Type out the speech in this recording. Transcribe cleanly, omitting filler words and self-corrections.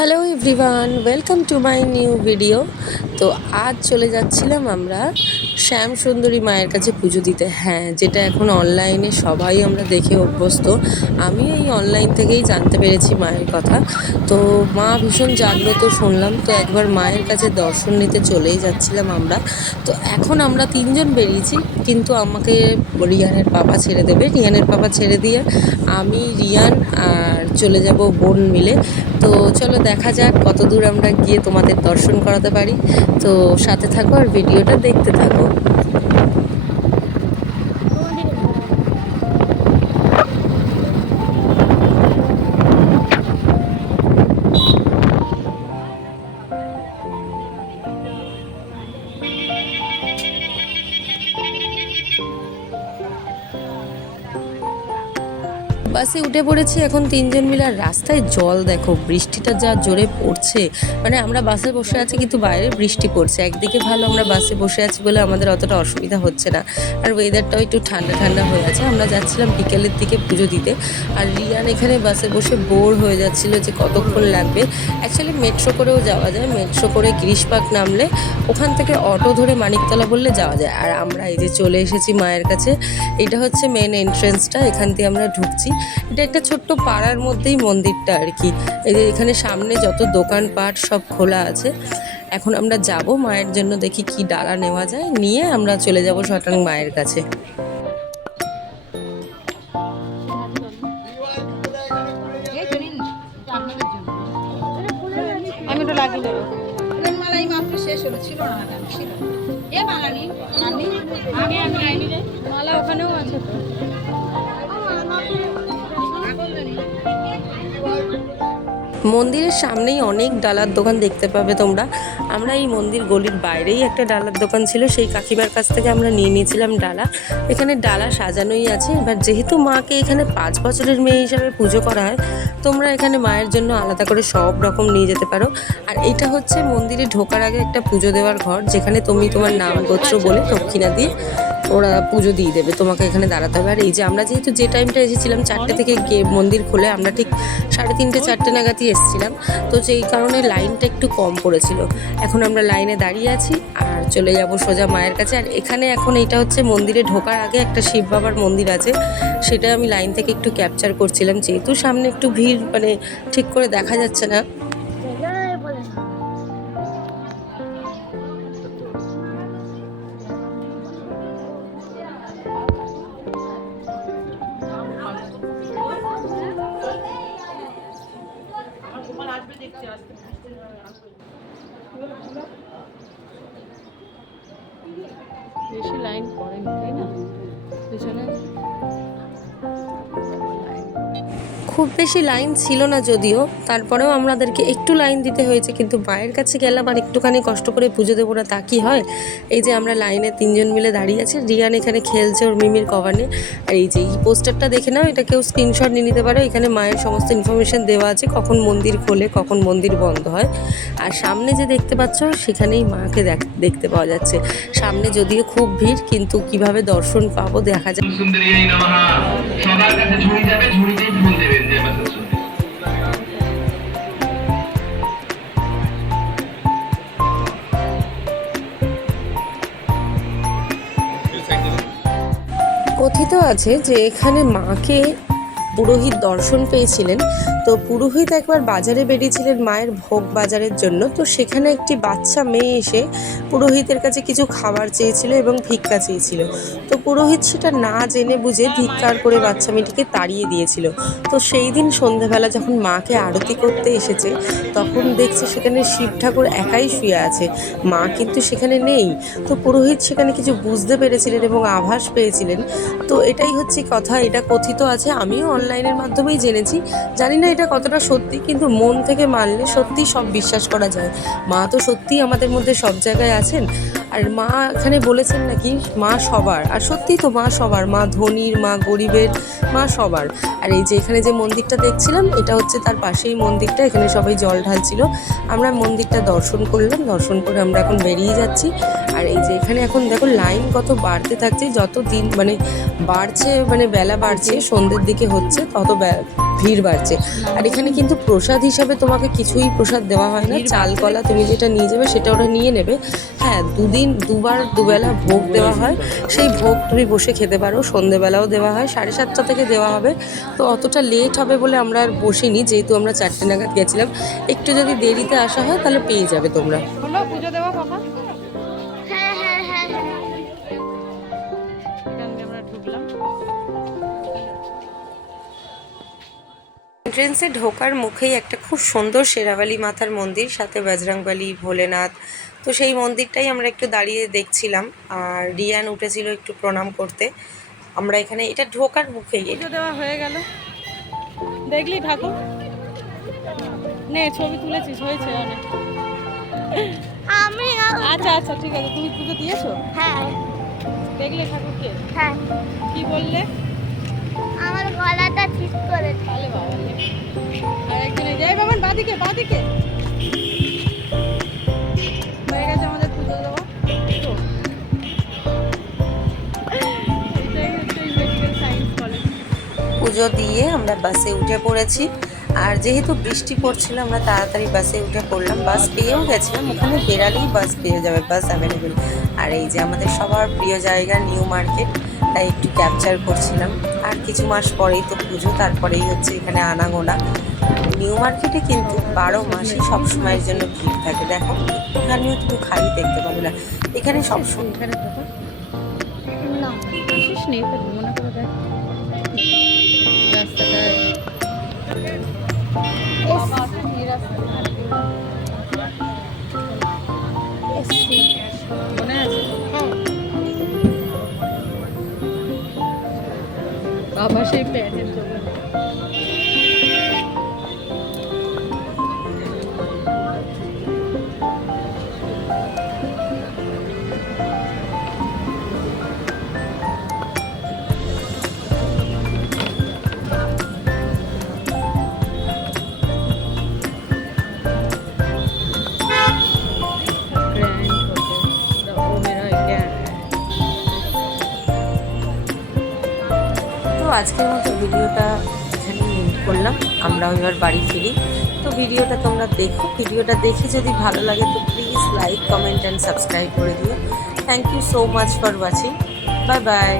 Hello everyone, welcome to my new video. তো আজ চলে যাচ্ছিলাম আমরা শ্যাম সুন্দরী মায়ের কাছে পুজো দিতে। হ্যাঁ, যেটা এখন অনলাইনে সবাই আমরা দেখে অভ্যস্ত। আমি এই অনলাইন থেকেই জানতে পেরেছি মায়ের কথা। তো মা ভীষণ জাগ্রত শুনলাম, তো একবার মায়ের কাছে দর্শন নিতে চলেই যাচ্ছিলাম আমরা। তো এখন আমরা তিনজন বেরিয়েছি, কিন্তু আমাকে রিয়ানের পাপা ছেড়ে দেবে। রিয়ানের পাপা ছেড়ে দিয়ে আমি, রিয়ান আর চলে যাব বোন মিলে। তো চলো দেখা যাক কত দূর আমরা গিয়ে তোমাদের দর্শন করাতে পারি। তো সাথে থাকো আর ভিডিওটা দেখতে থাকো। বাসে উঠে পড়েছি এখন তিনজন মিলে। আর রাস্তায় জল দেখো, বৃষ্টিটা যা জোরে পড়ছে। মানে আমরা বাসে বসে আছি কিন্তু বাইরে বৃষ্টি পড়ছে। একদিকে ভালো আমরা বাসে বসে আছি বলে আমাদের অতটা অসুবিধা হচ্ছে না, আর ওয়েদারটাও একটু ঠান্ডা ঠান্ডা হয়ে আছে। আমরা যাচ্ছিলাম বিকেলের দিকে পুজো দিতে, আর রিয়ান এখানে বাসে বসে বোর হয়ে যাচ্ছিল যে কতক্ষণ লাগবে। অ্যাকচুয়ালি মেট্রো করেও যাওয়া যায়, মেট্রো করে গিরিশপার্ক নামলে ওখান থেকে অটো ধরে মানিকতলা বললে যাওয়া যায়। আর আমরা এই যে চলে এসেছি মায়ের কাছে। এটা হচ্ছে মেন এন্ট্রেন্সটা, এখান দিয়ে আমরা ঢুকছি। এটা একটা ছোট্ট পাড়ার মধ্যেই মন্দিরটা আর কি। এই যে এখানে সামনে যত দোকানপাট সব খোলা আছে। এখন আমরা যাব মায়ের জন্য, দেখি কি ডালা নেওয়া যায়, নিয়ে আমরা চলে যাব শটাং মায়ের কাছে। আমি ওটা লাগিয়ে দেবো। মালাই মাত্র শেষ হলো, ছিল না ছিল। এ মালা নি আমি আইনি রে, মালা ওখানেও আছে তো। মন্দিরের সামনেই অনেক ডালার দোকান দেখতে পাবে তোমরা। আমরা এই মন্দির গলির বাইরেই একটা ডালার দোকান ছিল, সেই কাকিমার কাছ থেকে আমরা নিয়ে নিয়েছিলাম ডালা। এখানে ডালা সাজানোই আছে। এবার যেহেতু মাকে এখানে 5 বছরের মেয়ে হিসাবে পুজো করা হয়, তোমরা এখানে মায়ের জন্য আলাদা করে সব রকম নিয়ে যেতে পারো। আর এটা হচ্ছে মন্দিরে ঢোকার আগে একটা পুজো দেওয়ার ঘর, যেখানে তুমি তোমার নাম গোত্র বলে দক্ষিণা দিয়ে ওরা পুজো দিয়ে দেবে, তোমাকে এখানে দাঁড়াতে হবে। আর এই যে আমরা যেহেতু যে টাইমটা এসেছিলাম 4টে থেকে মন্দির খোলে, আমরা ঠিক 3:30 4টে নাগাদই এসেছিলাম। তো যেই কারণে লাইনটা একটু কম পড়েছিল। এখন আমরা লাইনে দাঁড়িয়ে আছি আর চলে যাব সোজা মায়ের কাছে। আর এখানে এখন এটা হচ্ছে মন্দিরে ঢোকার আগে একটা শিব বাবার মন্দির আছে, সেটা আমি লাইন থেকে একটু ক্যাপচার করছিলাম, যেহেতু সামনে একটু ভিড়, মানে ঠিক করে দেখা যাচ্ছে না। বেশি লাইন পড়েনি তাই না পেছনে? খুব বেশি লাইন ছিল না যদিও, তারপরেও আমাদেরকে একটু লাইন দিতে হয়েছে। কিন্তু মায়ের কাছে গেলাম আর একটুখানি কষ্ট করে পুজো দেবো না, তা কি হয়? এই যে আমরা লাইনে তিনজন মিলে দাঁড়িয়ে আছি, রিয়ান এখানে খেলছে ওর মিমির কভার নিয়ে। আর এই যে এই পোস্টারটা দেখে নাও, এটা কেউ স্ক্রিনশট নিয়ে নিতে পারো। এখানে মায়ের সমস্ত ইনফরমেশান দেওয়া আছে, কখন মন্দির খোলে, কখন মন্দির বন্ধ হয়। আর সামনে যে দেখতে পাচ্ছ সেখানেই মাকে দেখতে পাওয়া যাচ্ছে। সামনে যদিও খুব ভিড়, কিন্তু কিভাবে দর্শন পাবো দেখা যায়। সবার কাছে ঝুড়ি যাবে, ঝুড়িতেই ফুল দেবেন। কথিত আছে যে এখানে মাকে পুরোহিত দর্শন পেয়েছিলেন। তো পুরোহিত একবার বাজারে বেরিয়েছিলেন মায়ের ভোগ বাজারের জন্য। তো সেখানে একটি বাচ্চা মেয়ে এসে পুরোহিতের কাছে কিছু খাবার চেয়েছিল এবং ভিক্ষা চেয়েছিল। তো পুরোহিত সেটা না জেনে বুঝে ধিক্কার করে বাচ্চা মেয়েটিকে তাড়িয়ে দিয়েছিল। তো সেই দিন সন্ধ্যেবেলা যখন মাকে আরতি করতে এসেছে, তখন দেখছে সেখানে শিব ঠাকুর একাই শুয়ে আছে, মা কিন্তু সেখানে নেই। তো পুরোহিত সেখানে কিছু বুঝতে পেরেছিলেন এবং আভাস পেয়েছিলেন। তো এটাই হচ্ছে কথা, এটা কথিত আছে, আমিও অনলাইনের মাধ্যমেই জেনেছি। জানি না এটা কতটা সত্যি, কিন্তু মন থেকে মানলে সত্যি সব বিশ্বাস করা যায়। মা তো সত্যিই আমাদের মধ্যে সব জায়গায় আছেন। আর মা এখানে বলেছেন নাকি মা সবার, আর সত্যিই তো মা সবার, মা ধনীর, মা গরিবের, মা সবার। আর এই যে এখানে যে মন্দিরটা দেখছিলাম, এটা হচ্ছে তার পাশেই মন্দিরটা, এখানে সবাই জল ঢালছিল। আমরা মন্দিরটা দর্শন করলাম, দর্শন করে আমরা এখন বেরিয়ে যাচ্ছি। আর এই যে এখানে এখন দেখো লাইন কত বাড়তে থাকছে, যত দিন মানে বাড়ছে, মানে বেলা বাড়ছে, সন্ধ্যের দিকে হচ্ছে, তত ভিড় বাড়ছে। আর এখানে কিন্তু প্রসাদ হিসাবে তোমাকে কিছুই প্রসাদ দেওয়া হয় না, চাল কলা তুমি যেটা নিয়ে যাবে সেটা ওরা নিয়ে নেবে। হ্যাঁ, দুবেলা ভোগ দেওয়া হয়, সেই ভোগ তুমি বসে খেতে পারো। সন্ধেবেলাও দেওয়া হয়, 7:30 থেকে দেওয়া হবে। তো অতটা লেট হবে বলে আমরা আর বসিনি, যেহেতু আমরা 4টে নাগাদ গেছিলাম। একটু যদি দেরিতে আসা হয় তাহলে পেয়ে যাবে তোমরা। হলো পুজো দেওয়া কখন? আমরা ঢুকলাম। এন্ট্রেন্সে ঢোকার মুখেই একটা খুব সুন্দর শেরাওয়ালি মাতার মন্দির, সাথে বজরংবলী, ভোলেনাথ। তো সেই মন্দিরটাই আমরা একটু দাঁড়িয়ে দেখছিলাম, আর রিয়ান উঠেছিল একটু প্রণাম করতে। আমরা এখানে এটা ঢোকার মুখেই। পুজো দেওয়া হয়ে গেল, দেখলি ঠাকুর? নে ছবি তুলেছিস, হয়েছে অনেক। আচ্ছা আচ্ছা ঠিক আছে, তুমি পুজো দিয়েছো? হ্যাঁ দেখলে ঠাকুরকে? হ্যাঁ, কি বললে? আমার গলাটা ঠিক করে তাহলে বাবা আর একজনে যাই বাবান, বাদিকে বাদিকে। হয়ে গেছে আমাদের পুজো দেওয়া। তো এটাই হচ্ছে মেডিকেল সায়েন্স কলেজ। পুজো দিয়ে আমরা বাসে উঠে পড়েছি। আর যেহেতু বৃষ্টি পড়ছিল আমরা তাড়াতাড়ি বাসে উঠে পড়লাম। বাস পেয়েও গেছিলাম, ওখানে বেরালেই বাস পেয়ে যাবে, বাস অ্যাভেলেবেল। আর এই যে আমাদের সবার প্রিয় জায়গা নিউ মার্কেট, তাই একটু ক্যাপচার করছিলাম। আর কিছু মাস পরেই তো পুজো, তারপরেই হচ্ছে এখানে আনাগোনা। নিউ মার্কেটে কিন্তু 12 মাসই সবসময়ের জন্য ভিড় থাকে। দেখো একটুখানিও তুমি খালি দেখতে পাবে না, এখানে সবসময়। এখানে দেখো না আসিস নি তো মনে করে দেখ রাস্তাটায় বাবা আছে এই রাস্তায় মনে আছে? বাবা সেই প্যান্টের জন্য আজকের মতো ভিডিওটা এখানে এন্ড করলাম। আমরাও এবার বাড়ি ফিরি। তো ভিডিওটা তোমরা দেখো, ভিডিওটা দেখে যদি ভালো লাগে তো please like, comment and subscribe করে দিও। Thank you so much for watching. Bye by.